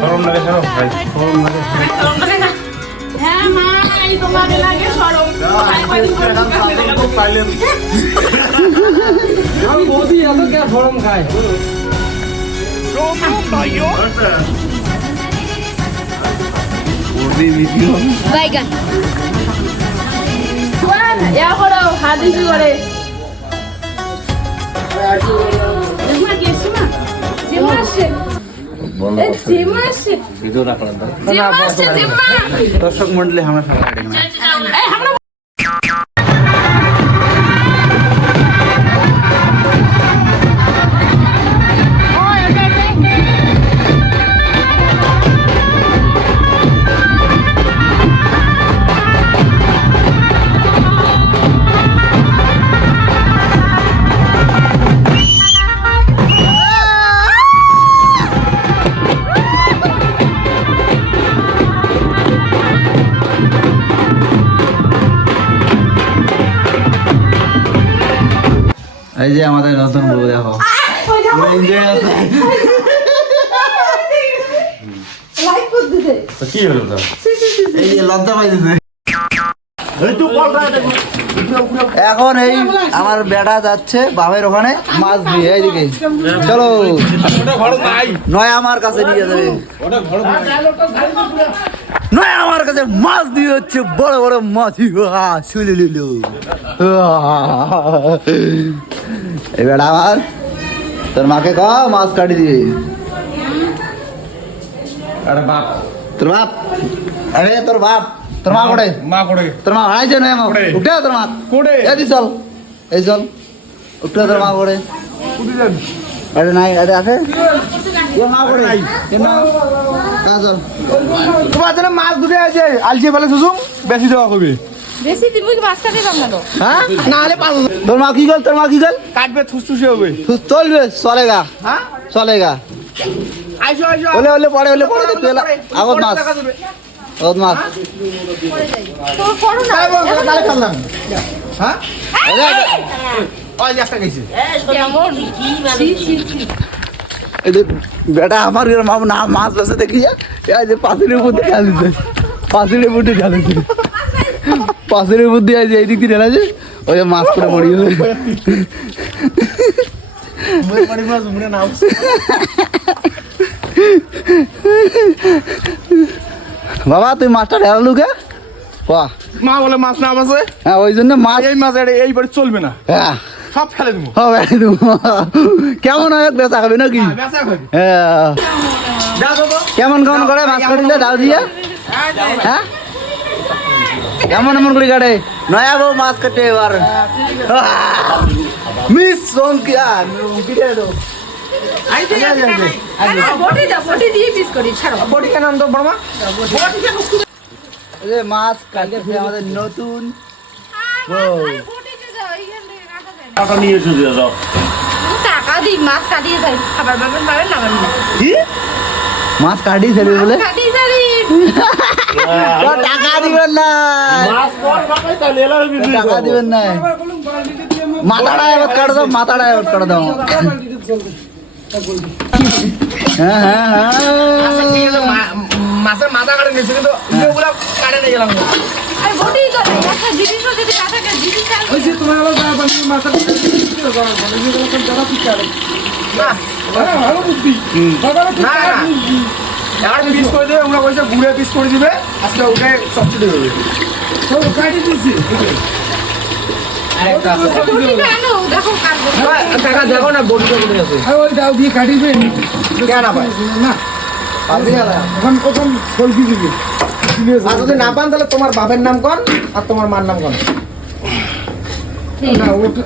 শরম লাগে শরম ভাই শরম লাগে হ্যাঁ মা এই তোমাকে লাগে শরম বৌদি এত কে শরম খায় বাইগান ইয়া করো হাত দিছি করে জিমা কি সিমা জিমা আসে জিমা আসে জিমা আসে জিমা দর্শক মন্ডলী আমরা সবাই এই আমরা এই যে আমাদের নতুন বউ দেখো কি হলো তো এই যে লজ্জা পাইতেছে এখন এই আমার বেটা যাচ্ছে বাপের ওখানে মাছ দিয়ে এইদিকে চলো নয় আমার কাছে নিয়ে যাবে নয় আমার কাছে মাছ দিয়ে হচ্ছে বড় বড় মাছ শুনে নিল এই বেটা আমার তোর মাকে ক মাছ কাটি দিবে আরে বাপ তোর বাপ আরে তোর বাপ তোর মা কোটে মা করে তোর মা হারাইছে না মা উঠে তোর মা কোটে এই চল এই চল উঠে তোর মা কোটে আরে নাই আরে আছে তোর মা কোটে কেন চল তোমার জন্য মাছ দুটো আছে আলজি ফেলে সুসুম বেশি দেওয়া হবে বেশি দিমু কি মাছ কাটে দাম না তো হ্যাঁ না হলে তোর মা কি গল তোর মা কি গল কাটবে থুসথুসে হবে চলবে চলেগা হ্যাঁ চলেগা আইসো আইসো ওলে ওলে পড়ে আগত মাছ আগত মাছ তো করো না তাহলে খালাম হ্যাঁ ওই একটা গেছে কেমন ছি ছি ছি এই যে বেটা আমার মামু না মাছ বেঁচে দেখি এই যে পাথরের মধ্যে ঢালিছে পাথরের মধ্যে ঢালিছে পাথরের মধ্যে আছে এই দিক দিয়ে ঢালাছে ওই যে মাছ করে মরি গেছে বাবা তুই মাছটা ঢালালু কে বাহ মা বলে মাছ না আছে হ্যাঁ ওই জন্য মাছ এই মাছ এই বাড়ি চলবে না হ্যাঁ সব ফেলে দেবো হবে কেমন হয় বেচা খাবে নাকি বেচা খাবি হ্যাঁ দাও তো কেমন কেমন করে মাছ কাটিলে ডাল দিয়ে হ্যাঁ কেমন এমন করে কাটে নয়া বউ মাছ কাটে এবার মিস সংকিয়া বটি দিয়ে পিস করি ছাড়ো বডি কেন আনতো বড় মা এই যে মাছ কাটে আমাদের নতুন বউ টাকা নিয়ে এসে দিয়ে দাও টাকা দিই মাছ কাটিয়ে যাই খাবার পাবেন পাবেন না পাবেন না কি মাছ কাটি ফেলবে বলে কাটিয়ে যাবি তো টাকা দিবেন না মাছ কর বাবাই তাহলে এলা টাকা দিবেন না মাথাটা এবার কাটে দাও মাথাটা এবার কাটে দাও হ্যাঁ হ্যাঁ হ্যাঁ মাছের মাথা কাটে নিয়েছে কিন্তু ওগুলো কাটে নিয়ে গেলাম আরে বটি তো একটা জিনিস যদি না থাকে জিনিস ওই যে তোমার আবার মাথা যারা ঠিক করে না ভালো বুদ্ধি না এবার পিস করে দেবে আমরা কইছে গুড়ে পিস করে দিবে আজকে ওটা চপচড়ে হবে কাটি দিচ্ছি বটিটা আনো দেখো কাটবো টাকা দেখো না বডিটা করে আছে ওই দাও দিয়ে কাটিবে কেন ভাই না এখন প্রথম সলকি দিবি আর যদি না পান তাহলে তোমার বাপের নাম কোন আর তোমার মার নাম কোন না ওটা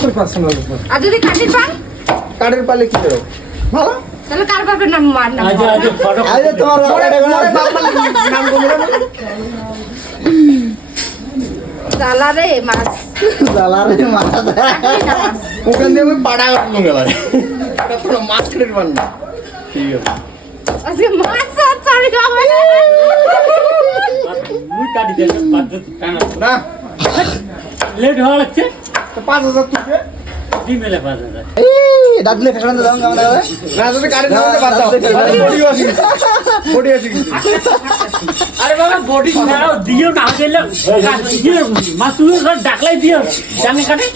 তোর পার্সোনাল ব্যাপার আর যদি কাটির পান কার্ডের পালে কি করো ভালো তাহলে কার বাপের নাম মার নাম আরে তোমার নাম কোন জ্বালা রে মাছ জ্বালারে মাছ ওখান দিয়ে আমি পাড়া কাটবো গেলাম এটা পুরো মাছ কেটে পান না ঠিক আছে আজকে মাছ আর চারি হবে মুই কাটি দে বাদ কানা না লেট হওয়া লাগছে তো 5000 তুই এই দাদলে ফেসন দাও কেমন হবে না যদি কারেন্ট না হলে বাদ দাও বডিও আসি আরে বাবা বডি দিও না গেলে মাছ ডাকলাই দিও জানে কাটে